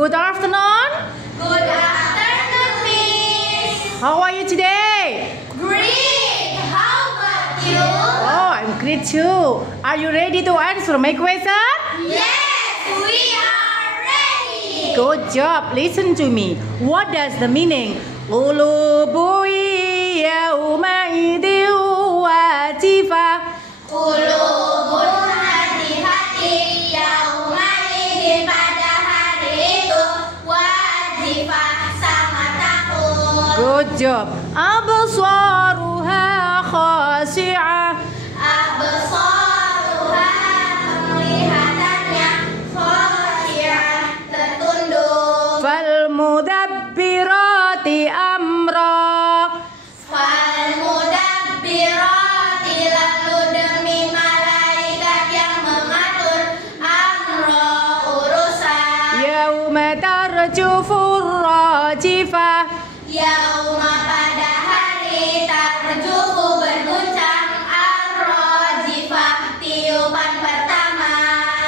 Good afternoon. Good afternoon, Miss. How are you today? Great. How about you? Oh, I'm great too. Are you ready to answer my question? Yes, we are ready. Good job. Listen to me. What does the meaning? Qulubu yawmaidin wajifah. Qulubun hati-hati yaumaidin pada hari itu wajifah sangat takut. Good job. Absaruha khashi'ah. Absaruha penglihatannya khasyi'ah tertunduk. Falmudabbirati amra. Falmudabbirati lalu demi malaikat yang mengatur amro urusan. Yauma tarjufur rajifah. Yauma pada hari tarjufu berguncang ar-rajifah tiupan pertama.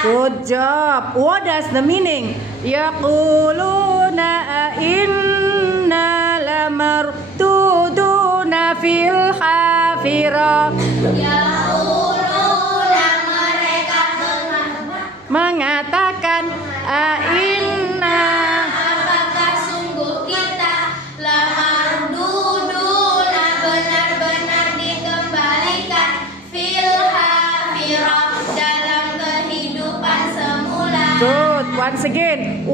Good job. What does the meaning? Yaquluna inna lamarduduna fil hafirah. Yaquluna mereka Mengatakan inna. apakah sungguh kita lamarduduna benar-benar dikembalikan fil hafirah dalam kehidupan semula. Good. Once again.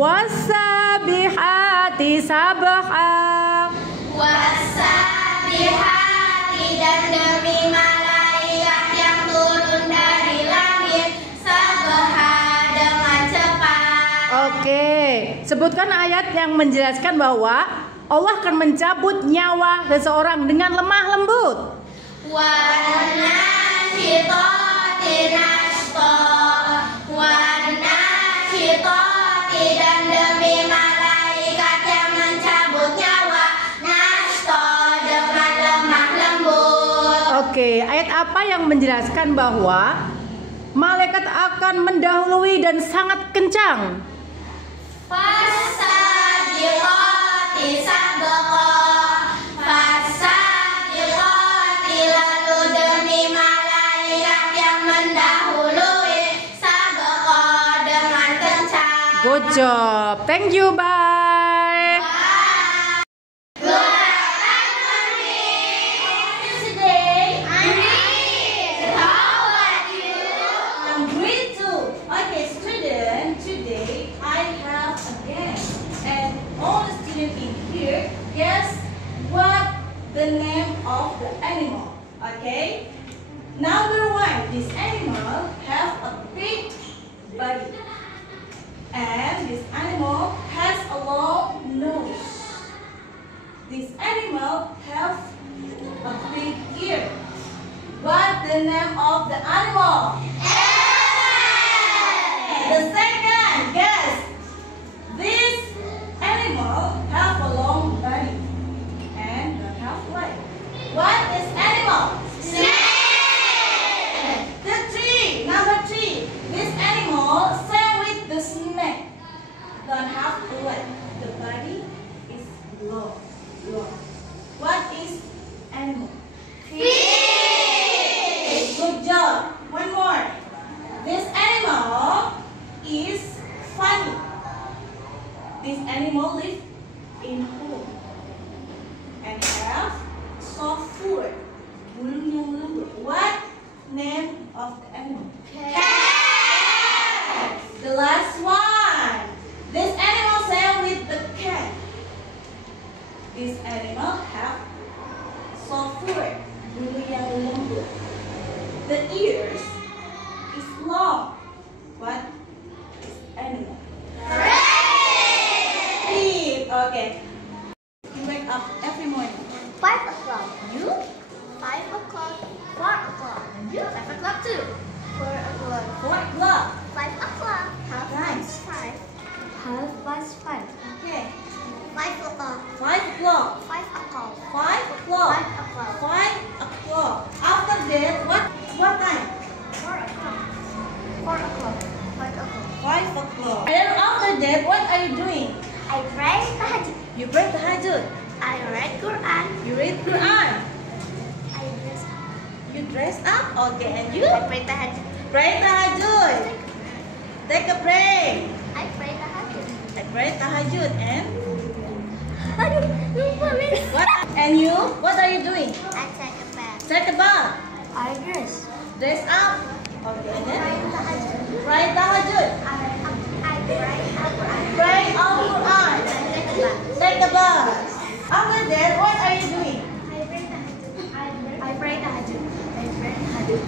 Wasabihati sabha. Wasabihati dan demi malaikat yang turun dari langit sabha dengan cepat. Oke. Sebutkan ayat yang menjelaskan bahwa Allah akan mencabut nyawa seseorang dengan lemah lembut. Wanashitoti nashto, wanashitoti dan demi malaikat yang mencabut nyawa nashto dengan lemah lembut. Oke, ayat apa yang menjelaskan bahwa malaikat akan mendahului dan sangat kencang? Fasabiqati sabqa, fasabiqati lalu demi malaikat yang mendahului sabqa dengan kencang. Good job. Thank you. Bye. Good afternoon, Miss. Today, great. How about you? I'm great too. Okay, student, today I have a game. And all the students in here, guess what the name of the animal. Okay? Number one, this animal have a big body. And this animal has a long nose. This animal have a big ear. What the name of the animal? The second, guess. This animal have a long body and don't have legs. What is animal? Snake. The three, number three. This animal, same with the snake, don't have a leg. The body is long. What is animal? Fish. Good job. One more. This animal is funny. This animal lives in home and have soft fur. Bulunya lembut. What name of the animal? Cat. The last one. This animal same with the cat. This animal have soft fur. Bulu yang lembut. The ears is long. What is animal? Rabbit. Okay. You wake up every morning. 5 o'clock. You? 5 o'clock. 4 o'clock. You? 5 o'clock too. 4 o'clock. 4 o'clock. 5 o'clock. Half Nice. past 5. Half past 5. Okay. 5 o'clock. 5 o'clock. 5 o'clock. 5 o'clock. 5 o'clock. 5 o'clock. After that, what time? 4 o'clock. 4 o'clock. 5 that, what are you doing? I pray tahajud. You pray tahajud. I read Quran. You read Quran. I dress up. You dress up. Okay, and you I pray tahajud. pray tahajud. Take a break. I pray tahajud. I pray tahajud and Aduh, lupa Miss. what? And you? What are you doing? I take a bath. Take a bath. I dress. Dress up. Okay, and then Pray tahajud. pray tahajud. I pray Quran. Pray Al Quran. I take a bath. Take a bath. After that, what are you doing? I pray tahajud. I pray tahajud. I pray tahajud.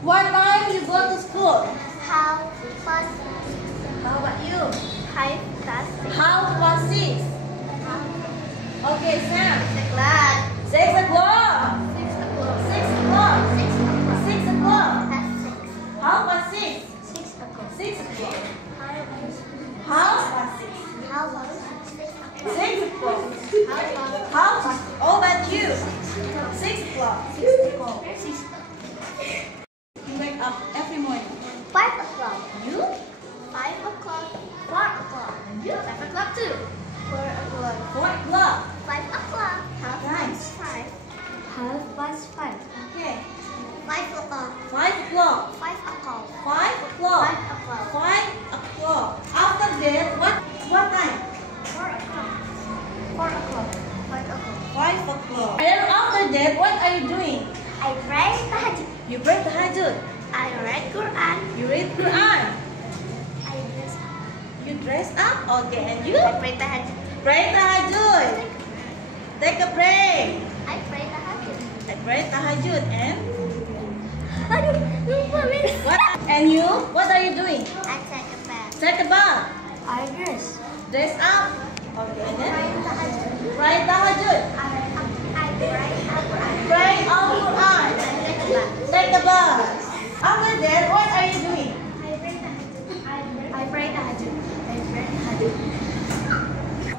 What time you go to school? How past How about you? 5:30. 6:30. Okay, Sam. 6 o'clock. 6 o'clock. 6 o'clock. 6 o'clock. 6 o'clock. 6 o'clock. Past 6. How about 6? 6 o'clock. 6 o'clock. How How about 6? How about 6 o'clock? 6 o'clock. How about How about you? 6 o'clock. 6 o'clock? 6 You wake up every morning. 5 o'clock. You? 5 o'clock. 4 o'clock. You? 5 o'clock too. 4 o'clock. 4 o'clock. 5 o'clock. Half Nice. past 5. Half past 5. Okay. 5 o'clock. 5 o'clock. 5 o'clock. 5 o'clock. 5 o'clock. 5 o'clock. After that, what time? 4 o'clock. 4 o'clock. 5 o'clock. 5 o'clock. And after that, what are you doing? I pray tahajud. You pray tahajud. I read Quran. You read Quran. I dress up. You dress up. Okay, and you I pray tahajud. pray tahajud. Take a break. I pray tahajud. I pray tahajud and Aduh, lupa Miss. what? And you? What are you doing? I take a bath. Take a bath. I dress. Dress up. Okay, and then Pray tahajud. pray tahajud. I pray Quran. Pray Al Quran. I take a bath. Take a bath. After that, what are you doing? I pray tahajud. I pray tahajud. I pray tahajud.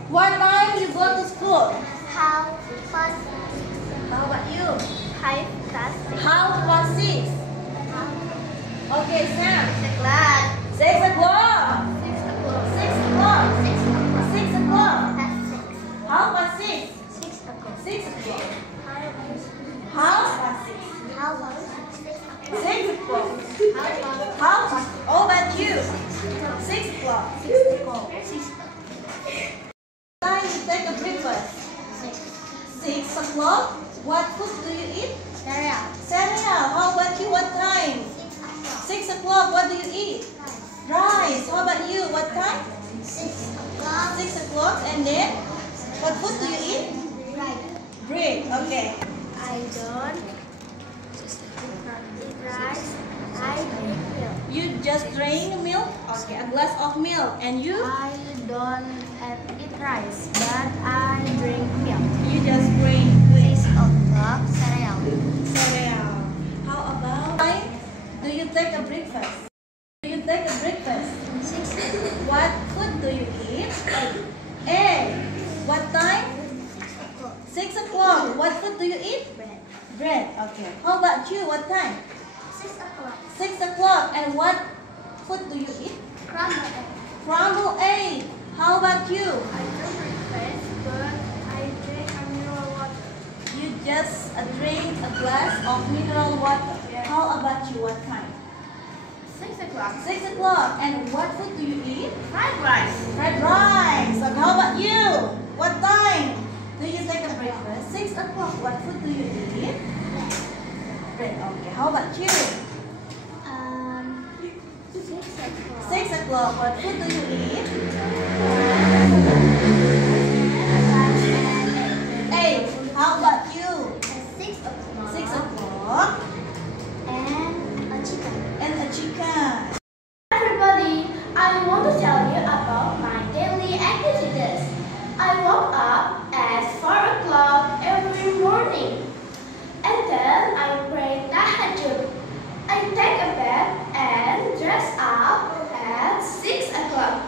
What time you go to school? How past How about you? 5:30. How about 6? Okay, Sam. 6 o'clock. 6 o'clock. 6 o'clock. 6 o'clock. 6 o'clock. 6 o'clock. Past 6. How about 6? 6 o'clock. 6 o'clock. How How about 6? about 6 o'clock? 6 o'clock. How How about you? 6 o'clock. 6 o'clock. 6 Time you take a breakfast. 6 o'clock. What food do you eat? cereal. Cereal. How about you? What time? 6 o'clock. 6 o'clock. What do you eat? Rice. How about you? What time? 6 o'clock. 6 o'clock. And then, what food do you eat? Right. Bread. Okay. I don't eat rice. I drink milk. You just drink milk? Okay, a glass of milk. And you? I don't eat rice, but I drink milk. You just drink 6 o'clock cereal. cereal. How about time do you take a breakfast? Do you take a breakfast? 6 o'clock. What food do you eat? Egg. What time? 6 o'clock. What food do you eat? Bread. Bread. Okay. How about you? What time? 6 o'clock. 6 o'clock. And what food do you eat? Crumble egg. Scrambled egg. How about you? I don't breakfast, but I drink a mineral water. You just drink a glass of mineral water. How about you? What time? 6 o'clock. 6 o'clock. And what food do you eat? Fried rice. Fried rice. And how about you? What time do you take a breakfast? 6 o'clock. What food do you eat? Bread. Okay. How about you? 6 o'clock. 6 o'clock. What food do you eat? Egg. How about you? 6 o'clock. 6 o'clock. And a chicken. And a chicken. Everybody, I want to tell you about my daily activities. I woke up at 4 o'clock every morning. And then I pray tahajud. I take a bath and dress up at 6 o'clock.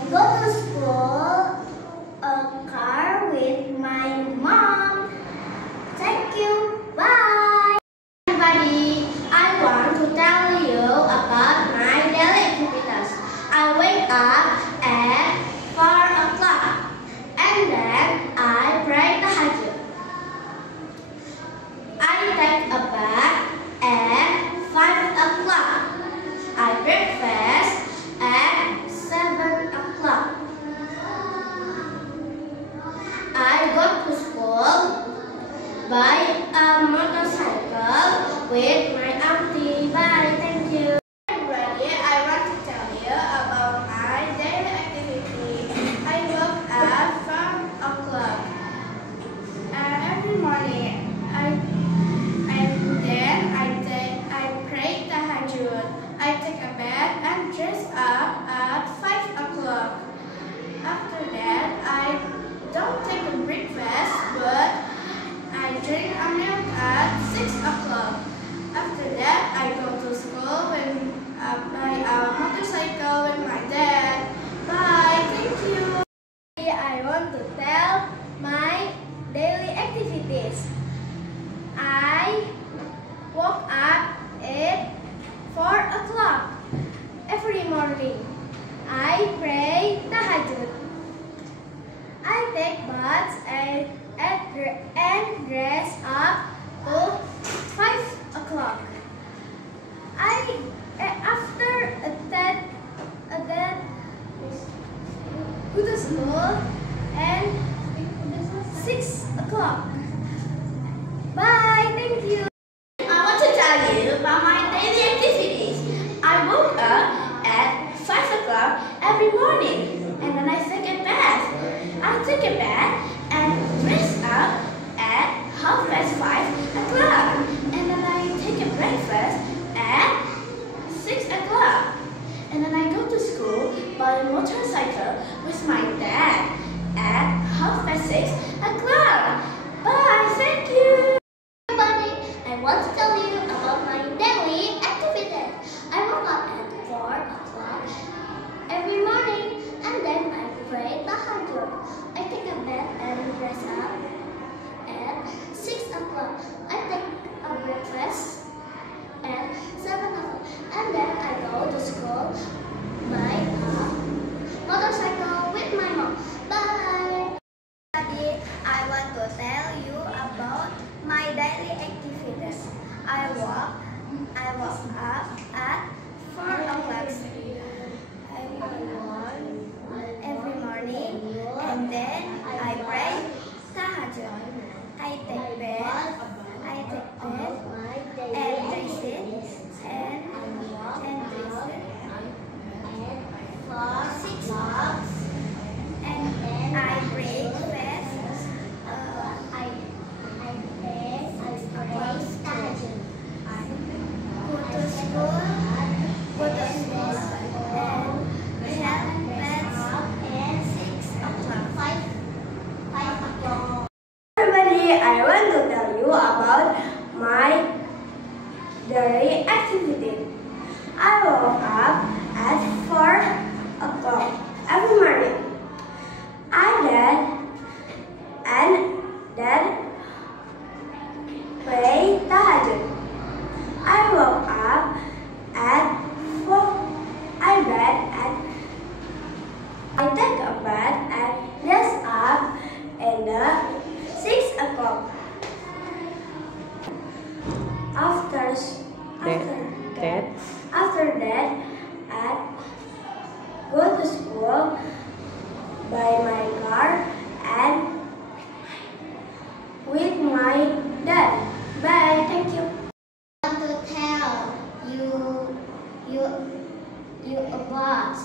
go to school a car with my mom. Thank you. Bye. Everybody, I want to tell you about my daily activities. I wake up at 4 o'clock and then I pray tahajjud. I take a bath at 5 o'clock. I breakfast at 7 o'clock. I go to school by a motorcycle with my auntie. Bye, thank you. Everybody, I want to tell you about my daily activity. I woke up 5 o'clock every morning. I pray tahajjud. I take a bath and dress up at 5 o'clock. After that, I don't take a breakfast, but I drink a milk at 6 o'clock. After that, I go to school by a motorcycle with my dad. Bye, thank you. I want to tell my daily activities. I woke up at 4 o'clock every morning. I pray tahajjud. I take baths and dress up to 5 o'clock. After that go to school and 6 o'clock. Bye, thank you. I want to tell you about my daily activities. I woke up at 5 o'clock every morning and then I take a bath. I take a bath and dress up at 5:30 and then I take a breakfast at 6 o'clock. And then I go to school by a motorcycle with my dad at 6:30. Bye, thank you. Everybody, I want to tell you about my daily activities. I woke up at 4 o'clock every morning and then I pray tahajjud. I take a bath and dress up at 6 o'clock. I take a breakfast at 7 o'clock and then I go to school by a motorcycle with my mom. Bye. I want to tell you about my daily activities. I woke up at 4 o'clock every morning and then I pray tahajjud. I take bath and dress it for 6 o'clock and then I breakfast. Everybody, I want to tell you about my daily activity. I woke up at 4 o'clock every morning. I then pray tahajjud. I woke up at 4. I take a bath and dress up and 6 o'clock. After that, I go to school by my car and with my dad. Bye, thank you. I want to tell you about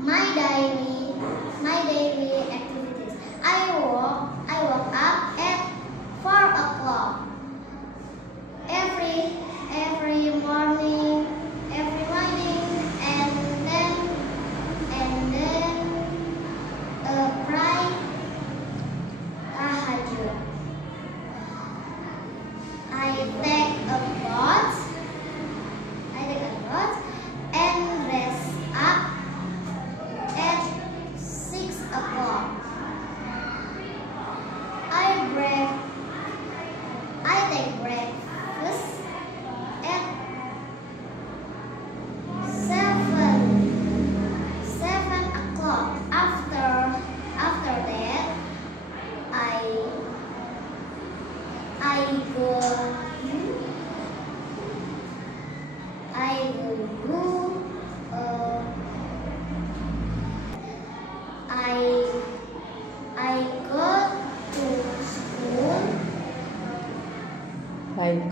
my daily activities. I woke up at 4 o'clock every morning and then pray tahajjud. I take a bath and dress up at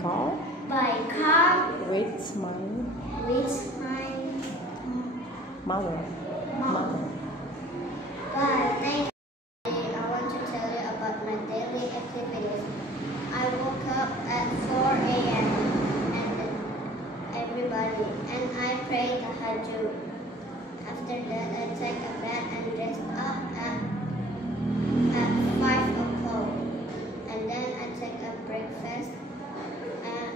car by car with my mother. Bye. Thank you. I want to tell you about my daily activities. I woke up at 4 a.m. and I prayed tahajjud. After that, I take a bath and dress up at 5 o'clock. And then I take a breakfast at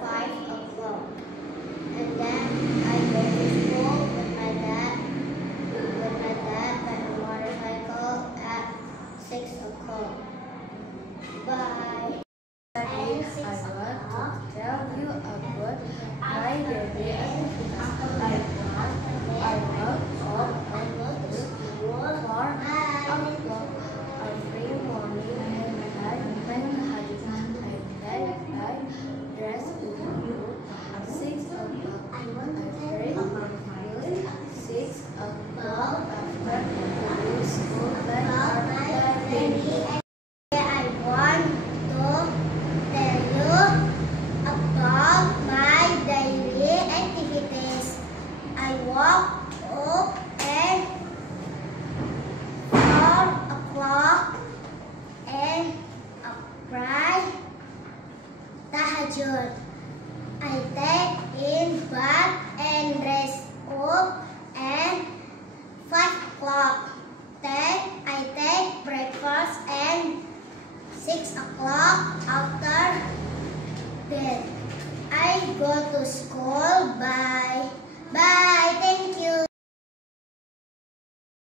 5:30 o'clock. And then I go to school with my dad by a motorcycle at 6 o'clock. Bye. I want to tell you about my daily activities. I go to school for every morning and I pray tahajjud. I dress at 6 o'clock. I pray tahajjud 6 o'clock after going to school. I want to tell you about my daily activities. I woke up at 4 o'clock and I pray tahajjud. I take in bath and dress up and 5 o'clock. I take breakfast and 6 o'clock after that. I go to school. Bye.